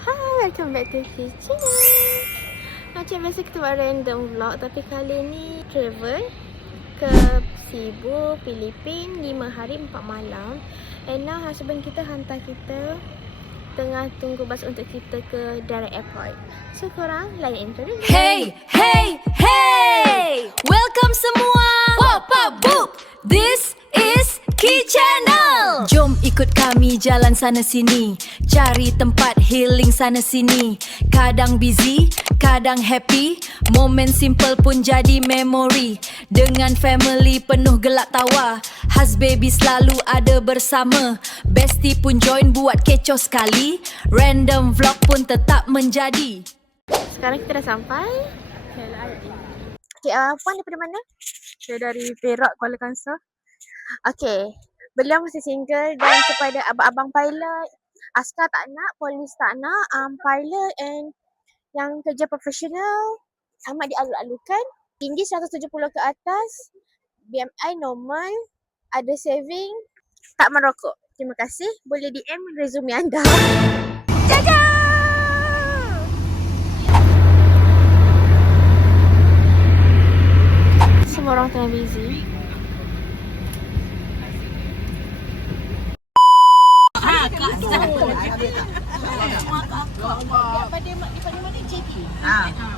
Hi, welcome back to kitchen. Macam biasa kita buat random vlog, tapi kali ni travel ke Cebu, Filipina 5 hari 4 malam. And now husband kita hantar kita tengah tunggu bas untuk kita ke direct airport. So korang layan intro dulu. Hey, hey, hey! Welcome semua! Pop, pop, boop! This is Ki Channel! Jom ikut kami jalan sana sini, cari tempat healing sana sini. Kadang busy, kadang happy, momen simple pun jadi memory. Dengan family penuh gelak tawa, husbaby selalu ada bersama. Bestie pun join buat kecoh sekali, random vlog pun tetap menjadi. Sekarang kita dah sampai. Okay, Puan daripada mana? Saya dari Perak, Kuala Kangsar. Okay, beliau masih single dan kepada abang-abang pilot, askar tak nak, polis tak nak, pilot and yang kerja profesional amat dialu-alukan. Tinggi 170 ke atas, BMI normal, ada saving, tak merokok. Terima kasih. Boleh DM resume anda. Jaja! Semua orang tengah busy.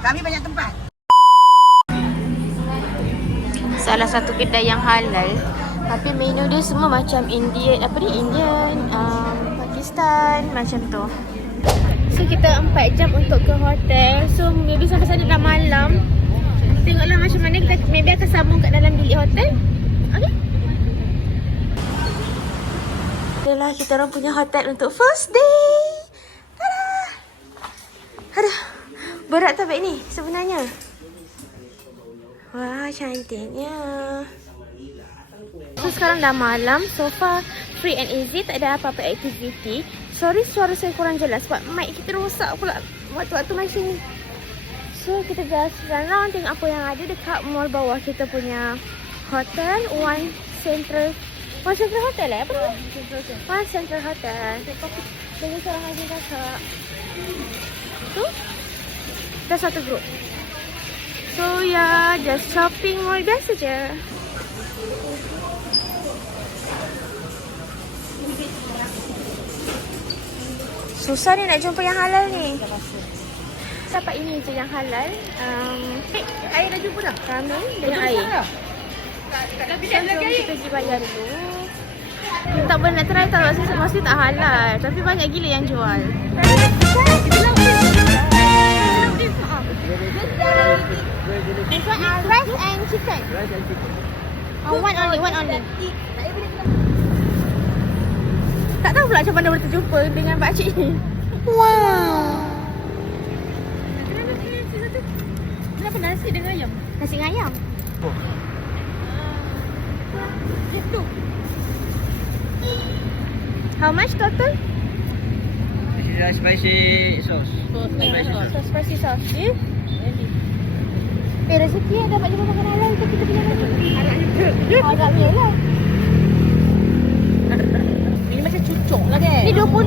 Kami banyak tempat. Salah satu kedai yang halal, tapi menu dia semua macam Indian, Pakistan macam tu. So kita 4 jam untuk ke hotel. So maybe sampai sana dah malam. Tengoklah macam mana kita maybe akan sambung kat dalam bilik hotel. Okay? Itulah kita orang punya hotel untuk first day. Tada! Aduh, berat tak beg ni sebenarnya. Wah, cantiknya. So sekarang dah malam, so far free and easy, tak ada apa-apa aktiviti. Sorry suara saya kurang jelas sebab mic kita rosak pula waktu-waktu macam ni. So kita just run around tengok apa yang ada dekat mall bawah kita punya hotel, One Central Hotel apa tu? One Central Hotel. Dengan seorang lagi kakak. Tu dah satu grup. So ya, just shopping mall biasa je. Susah ni nak jumpa yang halal ni. Dapat ini je yang halal. Air dah jumpa dah? Ramen dengan air. Tapi jom kita pergi bayar dulu. Tak boleh nak try tau, mesti tak halal. Tapi banyak gila yang jual. This one rice and chicken. One only. Tak tahu pula macam mana boleh terjumpa dengan pakcik ni. Wow. Kenapa nasi dengan ayam? Nasi dengan ayam. Itu. How much total? This is a spicy sauce. So spicy sauce je. Rezeki yang dapat jumpa makan halal tu kita punya rezeki. Agak miel lah. Ini macam cucuk lah kan? Ni 20.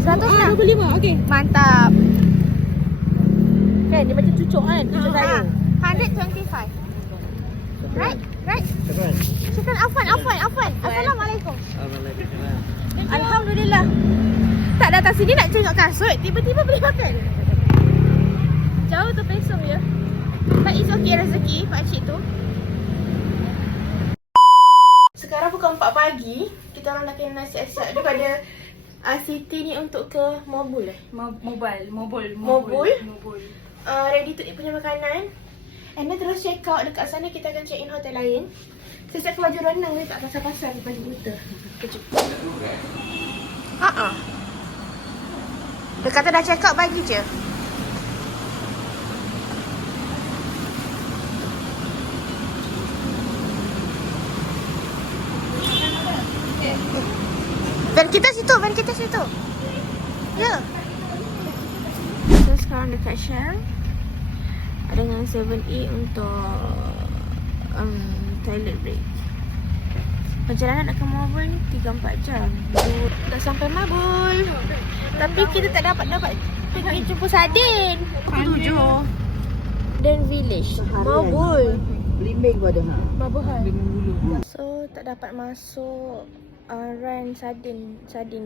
100 lah. 25, okey. Mantap. Kan, dia macam cucuk kan? Cucuk sayur. 125. Right? Chicken Afwan. Assalamualaikum. Alhamdulillah. Tak datang sini nak tengok kasut, tiba-tiba boleh makan. Jauh tu Pesong ya. But it's okay rezeki pakcik tu. Sekarang pukul 4 pagi, kita orang dah kena siap-siap daripada City ni untuk ke Mobul Mobul. ready to eat punya makanan. And then terus check out dekat sana, kita akan check in hotel lain. Saya siap baju renang ni, tak pasal-pasal baju buta. Kejap. Dia kata dah check out, bagi je. Van kita situ. Ya. So sekarang dekat Shell dengan 7E untuk toilet break. Perjalanan nak ke Mabul ni 3-4 jam. Dah sampai Mabul. Tapi kita tak dapat pergi jumpa sardin. Pukul 7. Dan village. Mabul. Blimbing pada ha. Mabul. So tak dapat masuk run sardin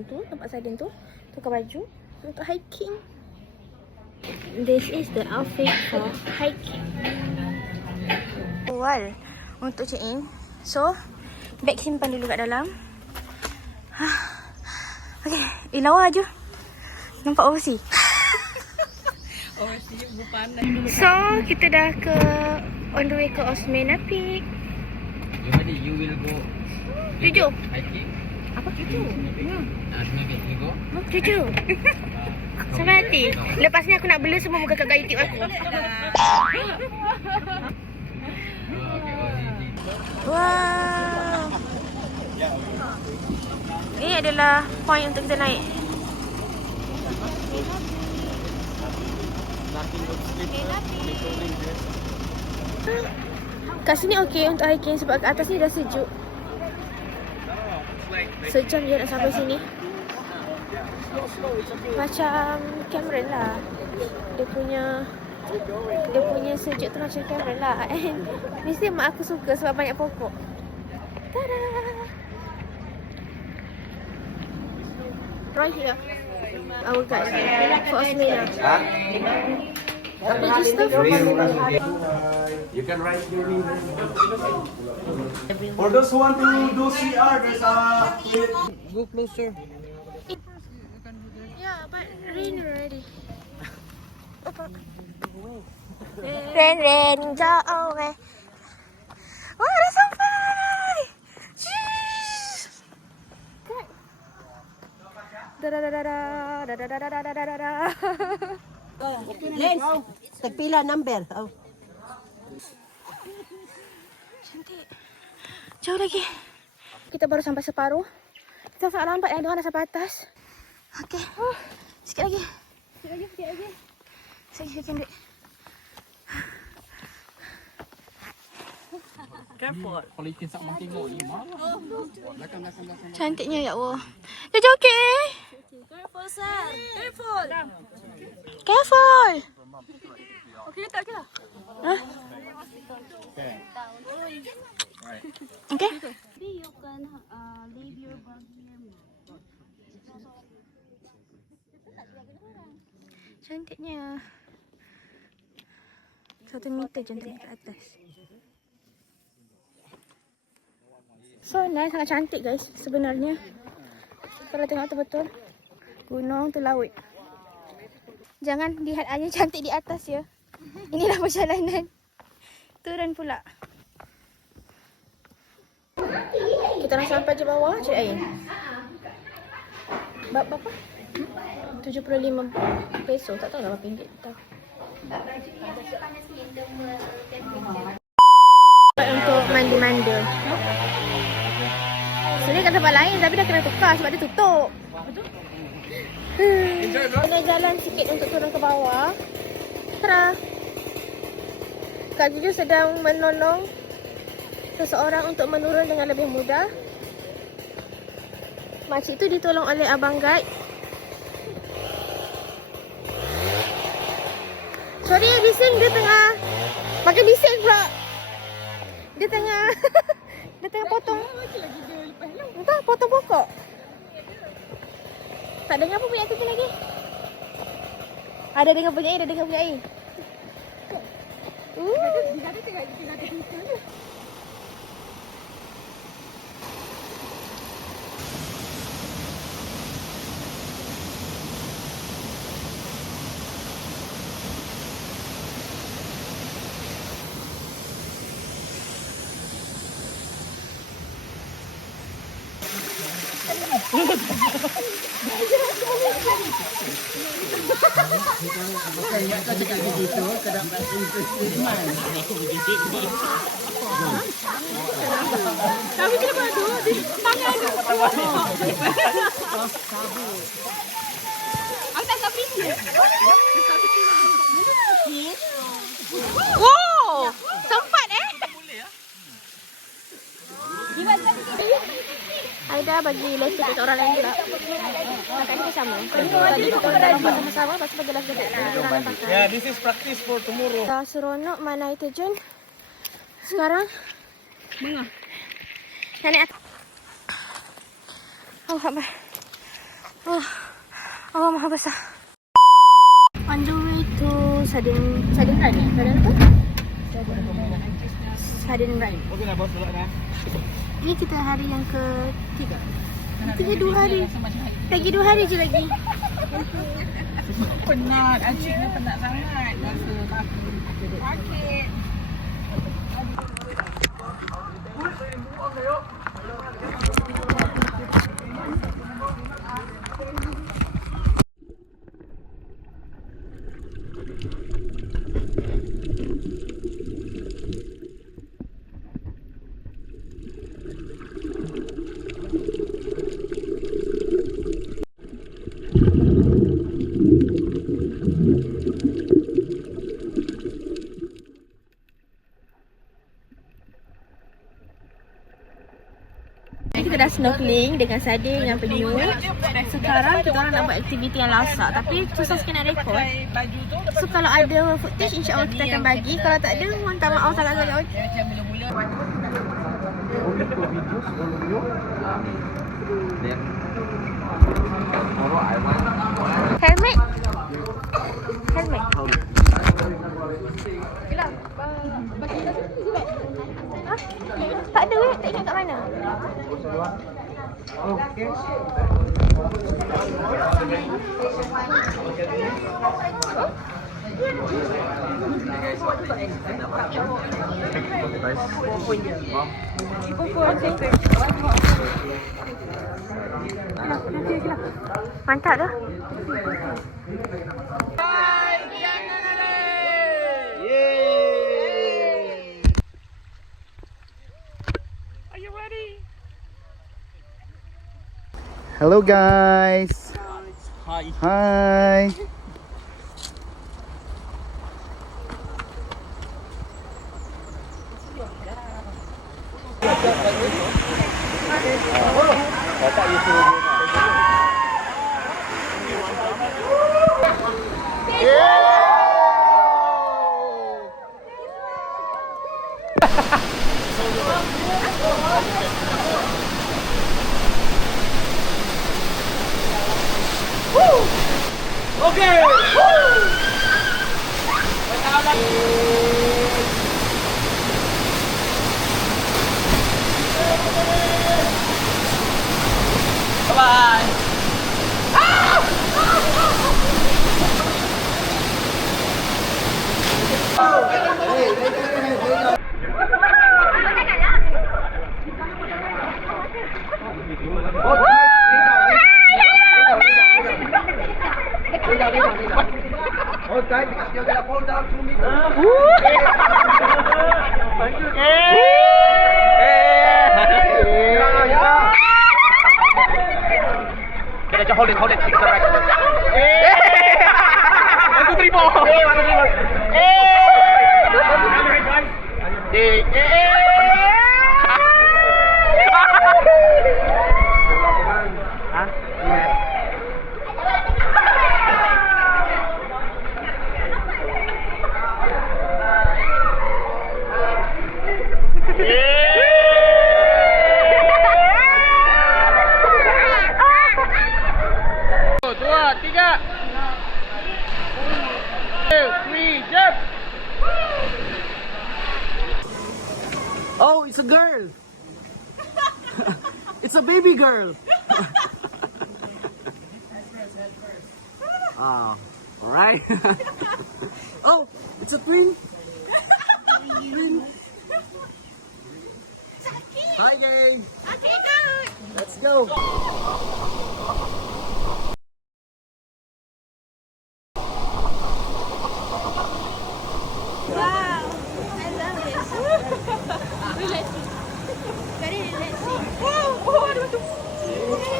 tu, tempat sardin tu. Tukar baju untuk hiking. This is the outfit for hiking. Awal untuk check in. So, beg simpan dulu kat dalam. Okay, lawa je. Nampak overseas. So, kita dah on the way ke Osmena Peak. You will go Jujur. hiking? Apa jujur? Maybe you go? Jujur. Sampai hati. Lepas ni aku nak blur semua muka kat YouTube aku. Wow. Ini adalah point untuk kita naik. Kat sini okey untuk hiking sebab kat atas ni dah sejuk. Sejam je nak sampai sini. Macam Cameron lah. Dia punya sejuk tu macam Cameron lah. And mesti mak aku suka sebab banyak pokok. Tada! Right here. Our guide for Osmena. Register for Osmena. You can write your name. For those who want to do CR, there's a Go closer. Yeah, but rain already. Rain, jauh eh. Wah, dah sampai. Jeez. Da. Lens, tagpila number. Oh. Cantik. Jauh lagi. Kita baru sampai separuh. Kita tak lambat dah sampai atas. Okey. Sikit lagi. Sikit lagi. Duit. Careful. Kalau ikan sak makin tengok ni marah. Belakang. Cantiknya ya Allah. Dia okey. Careful, sir. Careful. Careful. Okey, letak ke lah? Hah? Okay. You can leave your bag here. Cantiknya. 1 meter je untuk ke atas. So nice, sangat cantik guys sebenarnya. Kalau tengok tu betul. Gunung tu laut. Jangan lihat air cantik di atas ya. Inilah perjalanan. Turun pula. Kita dah sampai je bawah, cari air. Berapa? 75 peso, tak tahu lah berapa ringgit. Tak. Untuk mandi-mandi. Sebenarnya kat tempat lain tapi dah kena tukar sebab dia tutup. Kena jalan sikit untuk turun ke bawah. Tara. Kak Juju sedang menolong seseorang untuk menurun dengan lebih mudah. Makcik tu ditolong oleh abang guide. Sorry, bising dia tengah makan bising pula. Dia tengah potong. Entah, potong pokok. Tak dengar pun bunyi tu lagi. Ada dengar bunyi air, ada dengar bunyi air. Kami tidak padu di tangan. Aku tak sabi. Wow, sempat eh. Aida. kita bagi leceh untuk orang lain juga. Kakak ni sama. Tadi kita orang nampak sama-sama, lepas tu bagi leceh untuk orang lain pakai. Yeah, this is practice for tomorrow. Dah seronok mana itu Jun. Sekarang mana? Naik atas. Oh, Akbar. Oh, Allah Maha Besar. On the way to Sardin Run ni. Sardin apa? Sardin Run. Okay lah, bos. Tolak dah. Ini kita hari yang ketiga. Tiga 2 hari. Lagi 2 hari je lagi. Penat, acik ni penat sangat. Rasa sakit. Kita dah snorkeling dengan Sardin dengan penyu. Sekarang kita orang nak buat aktiviti yang lasak, tapi susah sikit nak rekod. So kalau ada footage, insya-Allah kita akan bagi. Kalau tak ada, mohon maaf sangat-sangat. Helmet. Helmet. Ha? Tak ada weh, tak ingat kat mana. Mantap dah. Hello guys. Hi. Hi. Okay! Hold it, hold it. It's the right. 1, 2, 3, 4. 1, 2, 3, 3, jump! Oh, it's a girl. It's a baby girl. Ah, all right. Oh, it's a twin. Twin. Hi, gang. Okay, out. Let's go.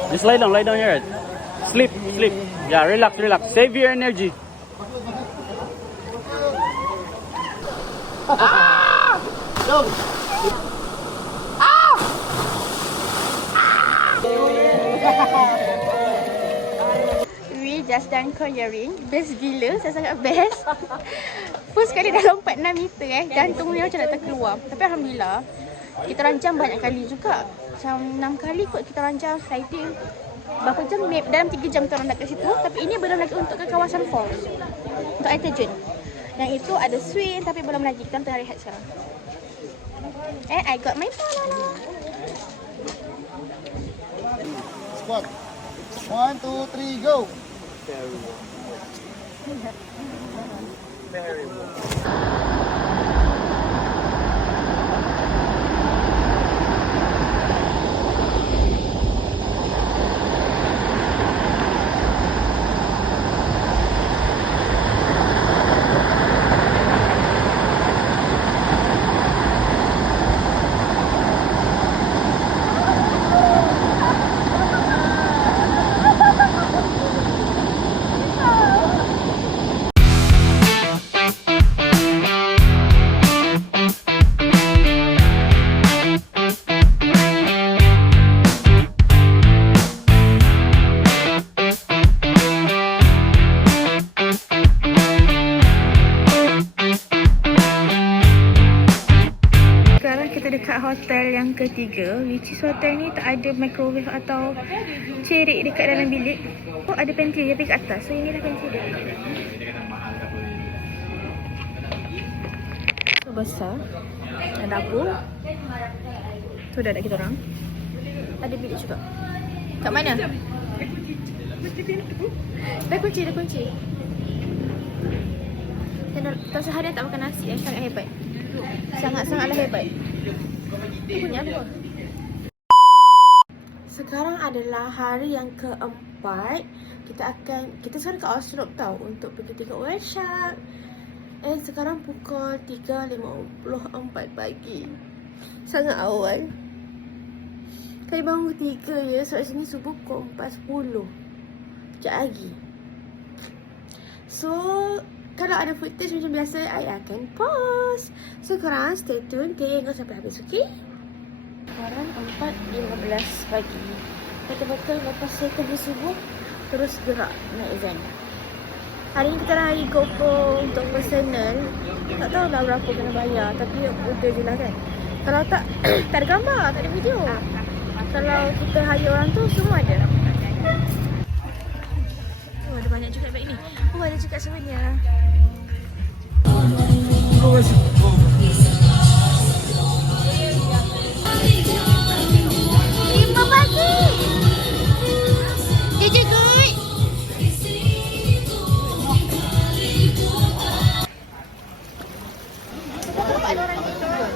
Just lie down here. Sleep, sleep. Yeah, relax, relax. Save your energy. Go. We just done conjuring. Best gila, saya sangat best. First kali dah lompat 6 meter Jantung dia macam nak terkeluar. Tapi Alhamdulillah, kita rancang banyak kali juga. Macam 6 kali kot kita rancang sliding. Berapa jam? Dalam 3 jam kita orang nak kat situ. Tapi ini belum lagi untuk ke kawasan falls, untuk air terjun. Yang itu ada swing tapi belum lagi. Kita tengah rehat sekarang. And I got my banana. Squat. 1, 2, 3, go. Dekat hotel yang ketiga, which is hotel ni tak ada microwave atau cerik dekat dalam bilik. Oh, ada pantry tapi kat atas. So inilah pantry dia. So besar. Ada dapur. Tu dah ada kita orang. Ada bilik juga. Kat mana? Dah kunci. Tak seharian tak makan nasi. Sangat hebat. Sangat-sangatlah hebat. Punya apa? Sekarang adalah hari yang keempat. Kita sekarang kat Oslo tau untuk pergi tengok whale shark. And sekarang pukul 3.54 pagi. Sangat awal. Kami bangun 3 je. Sebab sini subuh pukul 4.10. Sekejap lagi. So kalau ada footage macam biasa, I akan post. So korang stay tune, tengok sampai habis, okay? Sekarang 4.15 pagi. Betul-betul lepas saya kerja subuh, terus gerak naik van. Hari ni kita hari GoPro untuk personal. Tak tahulah berapa kena bayar, tapi udah je lah kan. Kalau tak, tak ada gambar, tak ada video. Kalau kita hire orang tu, semua ada. Oh, ada banyak juga beg ni. Oh, ada juga sebenarnya. Terima kasih. Did you good? Ada orang tidur.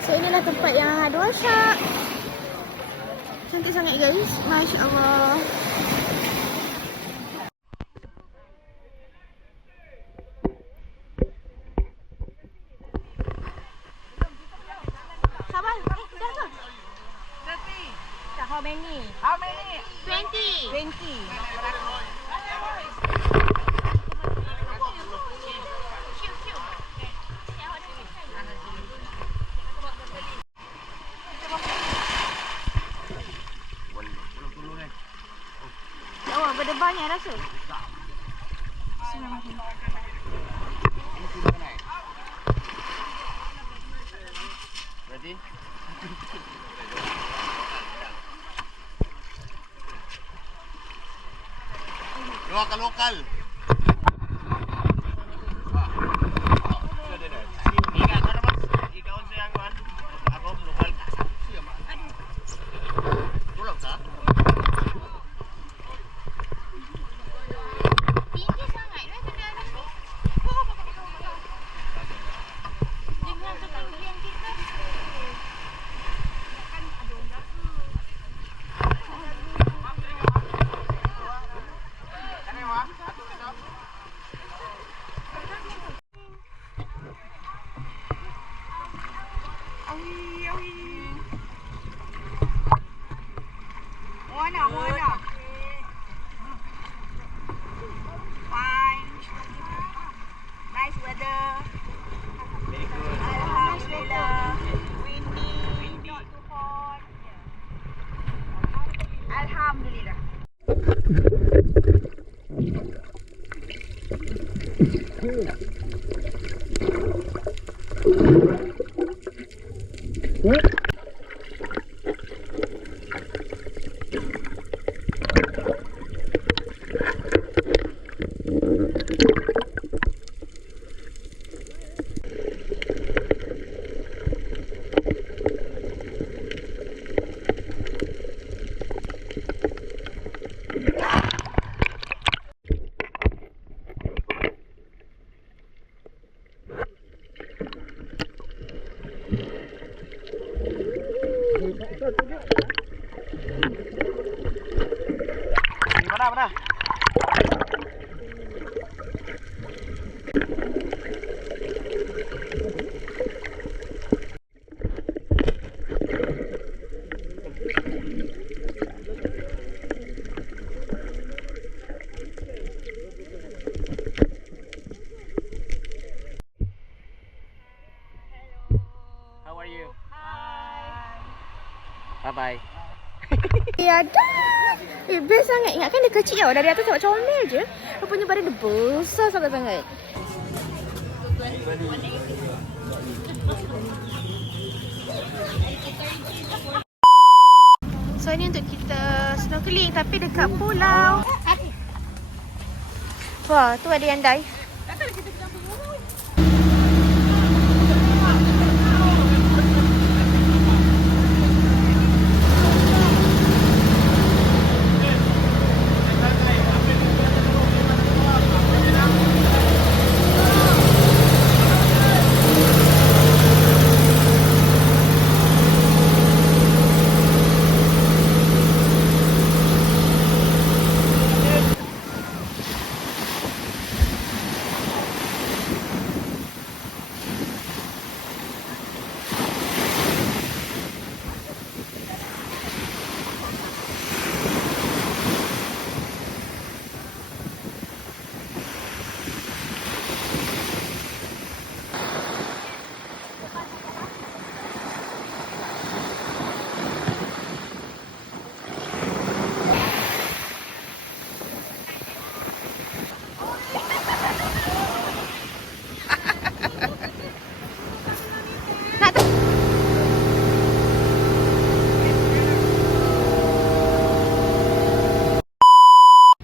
So inilah tempat yang ada whale shark. Cantik sangat guys. Masya Allah. How many? How many? 20. 20. Oh, berdebarnya rasa. Ready? Lokal. Ikaw siya ang ako lokal. Tulog ka? Tinggi sangat. Dengan ketinggian kita. Mana? How are you? Bye-bye. Ya dah. Best sangat. Ingatkan dia kecil tau. Dari atas tengok comel je. Rupanya badan dia besar sangat-sangat. So ni untuk kita snorkeling tapi dekat pulau. Wah, tu ada yang dive.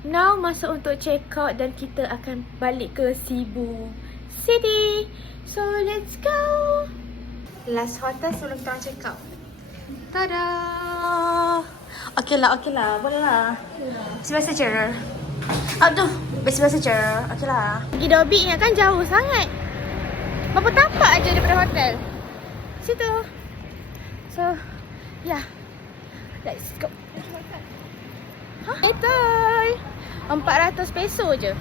Now masa untuk check out dan kita akan balik ke Cebu City. So let's go. Last hotel sebelum kita orang check out. Tada. Okay lah. Boleh lah. Biasa je. Aduh, biasa je. Okay lah. Pergi Dobby ingatkan jauh sangat. Berapa tapak aja daripada hotel. Situ. So, yeah. Let's go. Betul. 400 peso je.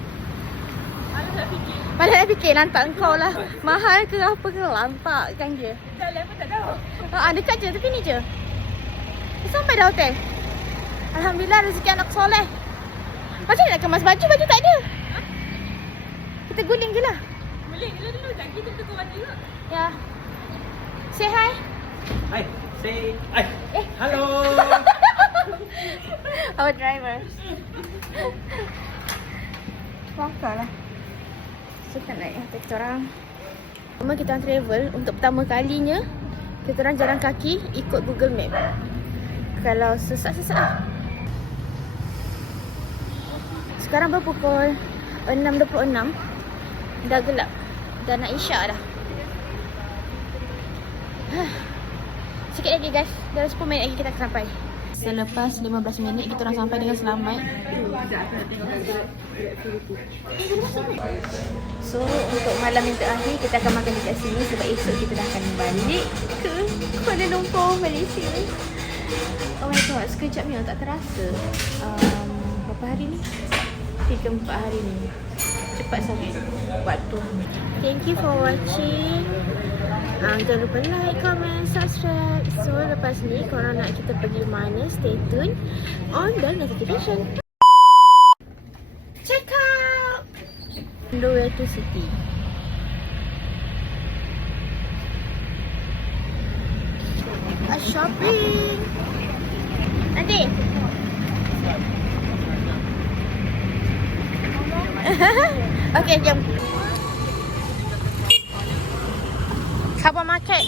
Malah nak fikir lantak kau lah. Mahal ke apa ke, lampakkan je. Jalan pun tak tahu. Dekat je, tepi ni je. Sampai dah hotel. Alhamdulillah rezeki anak soleh. Macam mana nak kemas baju? Baju tak ada. Kita guling je lah. Boleh dulu tak kita tukar baju juga. Ya. Say hi. Hi, say hi. Hello. Our driver. Kelakar lah. Suka naik hotel kita orang. Pertama kita orang travel untuk pertama kalinya. Kita orang jalan kaki ikut Google Map. Kalau sesak-sesak lah. Sekarang berpukul 6.26. Dah gelap. Dah nak isyak dah. Sikit lagi guys. Dalam 10 minit lagi kita akan sampai. Selepas 15 minit kita orang sampai dengan selamat. So untuk malam yang terakhir kita akan makan dekat sini sebab esok kita dah akan balik ke Kuala Lumpur, Malaysia. Oh my god, sekejap ni tak terasa. Berapa hari ni? 3-4 hari ni. Cepat sangat waktu. Thank you for watching. Jangan lupa like, comment, subscribe. So lepas ni korang nak kita pergi mana, stay tune on the notification. Check out on the way to city. Shopping. Nanti Okay, jom. Supermarket.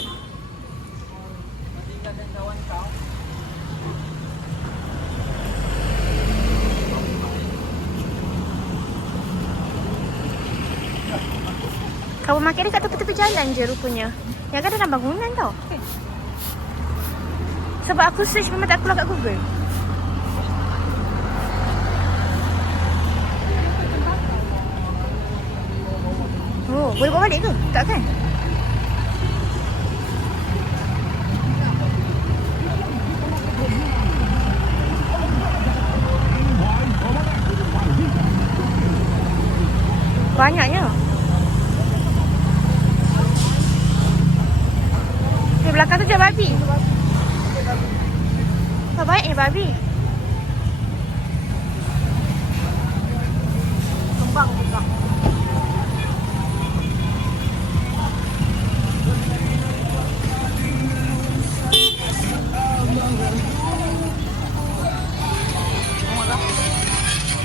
Supermarket dekat tepi-tepi jalan je rupanya. Yang kan dalam bangunan tau. Sebab aku search memang tak keluar kat Google. Oh, boleh bawa balik ke? Tak kan? Banyaknya. Di belakang tu je babi. Apa baiknya babi? Kembang juga.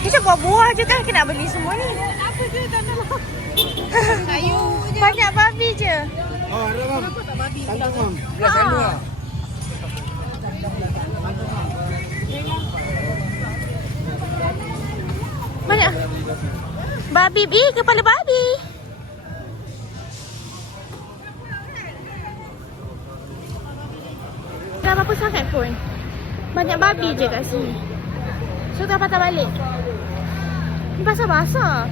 Kita buah-buah je kan, kita nak beli semua ni. Apa je tak nak. Sayur je. Banyak babi je. Oh, ada mam. Tantang mam. Belas dua. Banyak. Babi, kepala babi. Tak apa-apa sangat pun. Banyak babi je kat sini. So tak patah balik. Ni basah-basah.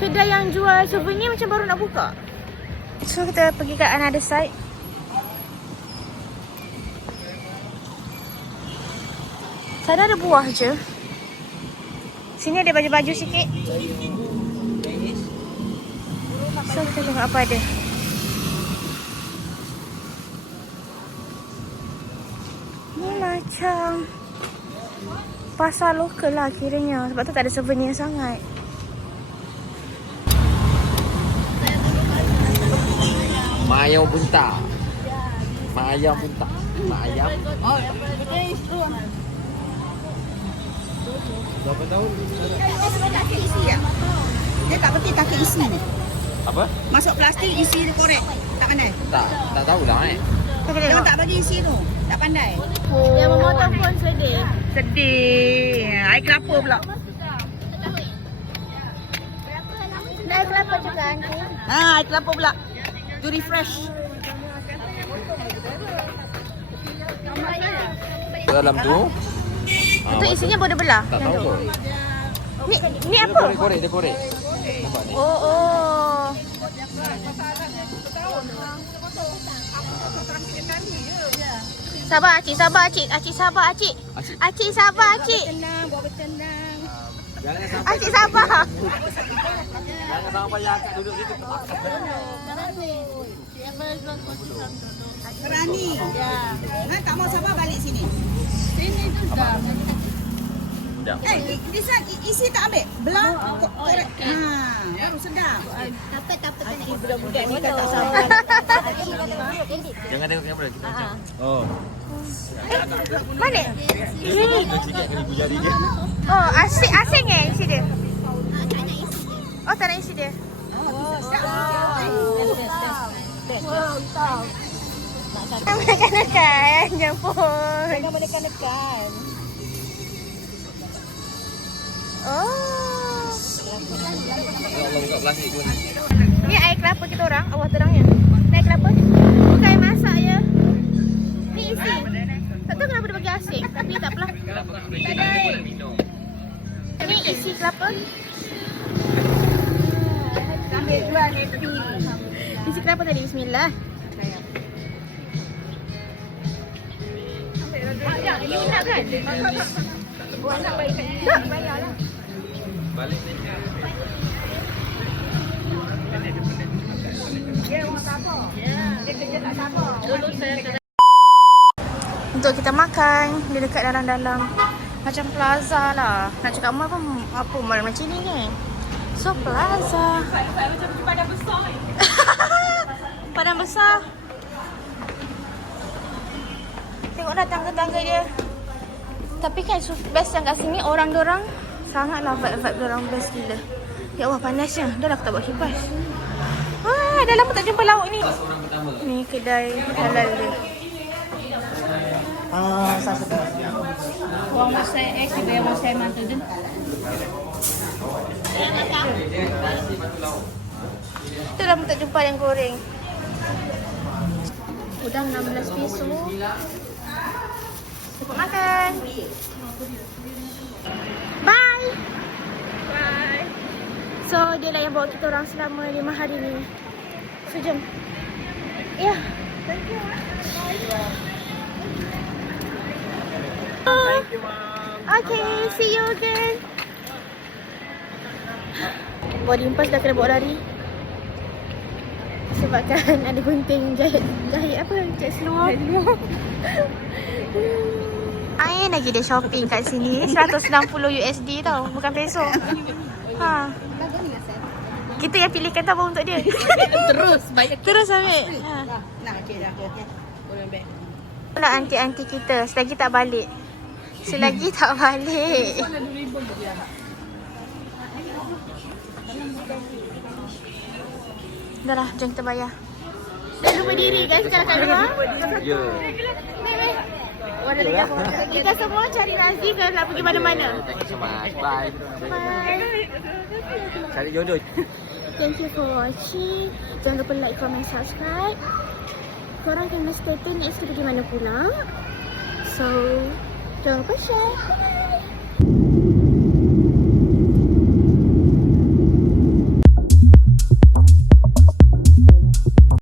Kedai yang jual souvenir macam baru nak buka. So kita pergi kat another side. Sana ada buah je. Sini ada baju-baju sikit. So kita tengok apa ada. Ni macam pasar lokal lah kiranya. Sebab tu tak ada souvenir sangat. Mak ayam bunta. Mak ayam bunta. Mak ayam. Oh, berapa tahun? Dia tak penting tak isi ni. Apa? Masuk plastik isi dia korek. Tak pandai. Tak tahulah Dia tak bagi isi tu. Tak pandai. Yang memotong pun sedih. Sedih. Air kelapa pula. Nak air kelapa juga nanti. Air kelapa pula. To refresh. Dalam tu. Itu isinya boleh belah. Tak tahu kot. Ni apa? Dia korek. Nampak ni. Oh. Sabar Acik, sabar Acik. Acik sabar Acik. Acik sabar Acik. Tenang, buat bertenang. Acik sabar. Jangan sampai yang akak duduk situ. Berani. Ya. Tak mau sabar balik sini. Sini tu dah. This one isi tak ambil? Belah? Korek. Baru sedap. Takut Ni budak-budak ni tak sabar. Jangan tengok kamera kita macam. Oh. Mana? Ni. Sikit kena ibu jari dia. Oh, asing isi dia? Oh, tak nak isi dia? Jangan menekan-nekan. Jangan pun. Jangan menekan-nekan. Oh. Allah buka plastik pun. Ni air kelapa kita orang. Awak terangnya. Ni air kelapa. Bukan air masak je. Ni isi. Tak tahu kenapa dia bagi asing. Tapi tak apalah. Ni isi kelapa. Ambil jual happy. Isi kelapa tadi. Bismillah. You nak kan? Buat nak baik kat sini. Bayarlah. Balik ni. Dia orang sabar. Dia kerja tak sabar. Dulu saya Untuk kita makan. Dia dekat dalam-dalam. Macam plaza lah. Nak cakap mall pun apa mall macam ni kan. So plaza. macam padang besar ni. Padang besar. Tengok dah tangga-tangga dia. Tapi kan best yang kat sini orang-dorang sangatlah vibe-vibe dorang best gila. Ya Allah panasnya. Dah lah aku tak buat kipas. Wah, dah lama tak jumpa lauk ni. Ni kedai halal dia. Wang masai kita yang masai mantu din. Dah lama tak jumpa yang goreng. Udang 16 piso. Cepat makan. Bye. Bye. So, dia lah yang bawa kita orang selama 5 hari ni. So, jom. Ya. Thank you. Thank you, Mom. Okay, see you again. Boarding pass dah kena bawa lari. Sebabkan ada gunting jahit apa? Jahit seluar. Ain lagi dia shopping kat sini. 160 USD tau, bukan peso. Ha. Kita yang pilihkan tau untuk dia. Terus bayar. Terus ambil. Ha. Nak okey dah. Boleh ambil. Itulah anti-anti kita selagi tak balik. Selagi tak balik. Dah lah, jom kita bayar. Dah lupa diri guys kalau kat luar. Ya. Warna lagi apa? Kita semua cari Razi kalau nak pergi mana-mana. Thank you so much. Bye. Bye. Cari jodoh. Thank you for watching. Jangan lupa like, comment, subscribe. Korang kena stay tune next kita pergi mana pula. So, jangan lupa share.